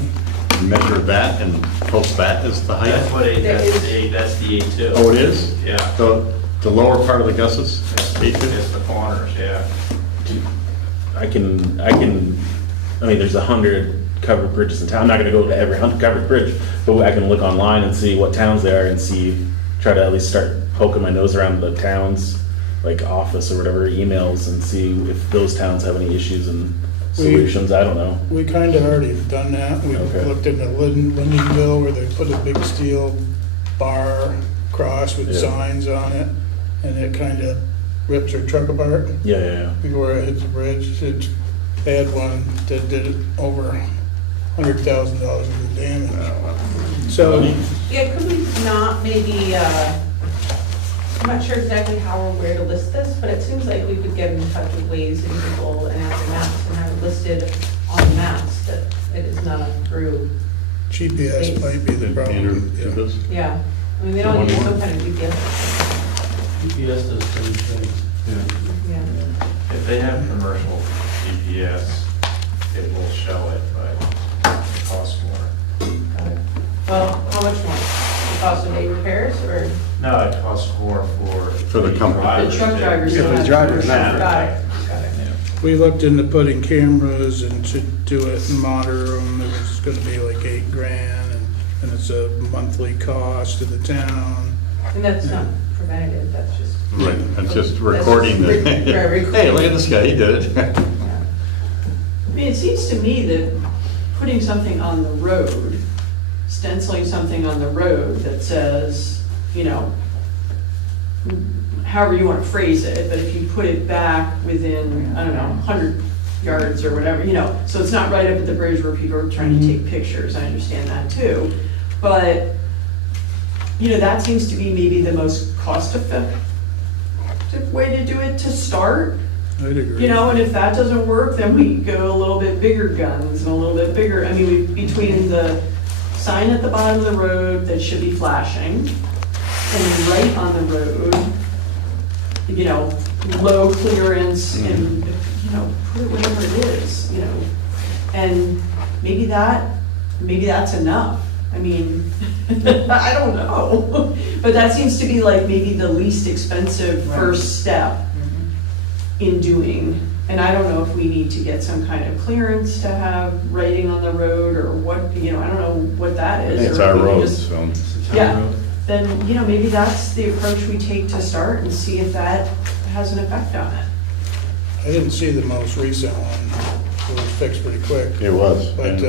And measure that and post that as the height? That's what that's the A2. Oh, it is? Yeah, The lower part of the gussets? it's the corners, yeah. I mean, there's 100 covered bridges in town. I'm not gonna go to every 100 covered bridge, but I can look online and see what towns they are and try to at least start poking my nose around the towns, like office or whatever, emails, and see if those towns have any issues and solutions. I don't know. We kind of already done that. We Okay. looked into Lindenville where they put a big steel bar across with Yeah. signs on it, and it kind of rips your truck apart Yeah. before it hits the bridge. They had one that did it over $100,000 worth of damage. So, Yeah, could we not maybe, I'm not sure exactly how or where to list this, but it seems like we could get in touch with Waze and Google and ask maps and have it listed on the maps that it is not through, GPS might be the Andrew, problem. do this? yeah. I mean, they don't One use more? some kind of GPS. GPS does certain things. Yeah. If they have commercial GPS, it will show it, but it costs more. Got it. Well, how much more? The cost of day repairs or? No, it costs more For the company. The truck drivers. Yeah, for the drivers, not- Got it. We looked into putting cameras and to do it and monitor them. It was gonna be like $8,000 and it's a monthly cost to the town. And that's not preventative, that's just. Right, it's just recording the, That's just recording. hey, look at this guy, he did it. Yeah. I mean, it seems to me that putting something on the road, stenciling something on the road that says, you know, however you want to phrase it, but if you put it back within, I don't know, 100 yards or whatever, you know, so it's not right up at the bridge where people are trying to take pictures, I understand that too. But, you know, that seems to be maybe the most cost-effective way to do it to start. I'd agree. You know, and if that doesn't work, then we go a little bit bigger guns and a little bit bigger, I mean, between the sign at the bottom of the road that should be flashing, and then right on the road, you know, low clearance and, you know, put it whatever it is, you know. And maybe that's enough. I mean, I don't know. But that seems to be like maybe the least expensive first step in doing. And I don't know if we need to get some kind of clearance to have writing on the road or what, you know, I don't know what that I is. think it's or our if we can road, just- so. Yeah, then, you know, maybe that's the approach we take to start and see if that has an effect on it. I didn't see the most recent one. It was fixed pretty quick. It was. But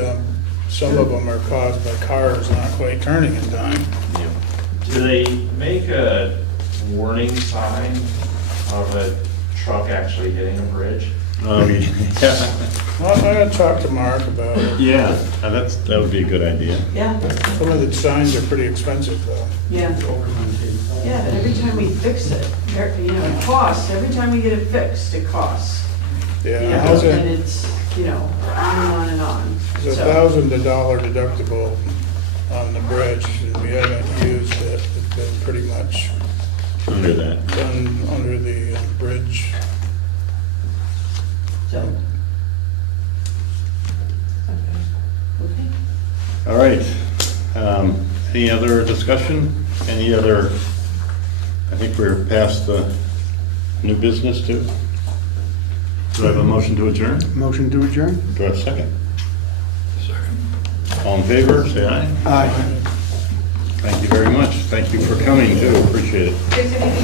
some of them are caused by cars not quite turning in time. Do they make a warning sign of a truck actually hitting a bridge? Yeah, Well, I'm gonna talk to Mark about it. yeah, that would be a good idea. Yeah, Some of the signs are pretty expensive though. yeah. Yeah, but every time we fix it, you know, it costs, every time we get it fixed, it costs. Yeah, You know, how's and it? it's, you know, on and on. It's So, $1,000 deductible on the bridge, and we haven't used it. It's been pretty much Under that. done under the bridge. so. Okay. All right. Any other discussion? Any other, I think we're past the new business too. Do I have a motion to adjourn? Motion to adjourn? Do I have a second? Second. All in favor, say aye. Aye. Thank you very much. Thank you for coming too, appreciate it. Is there anything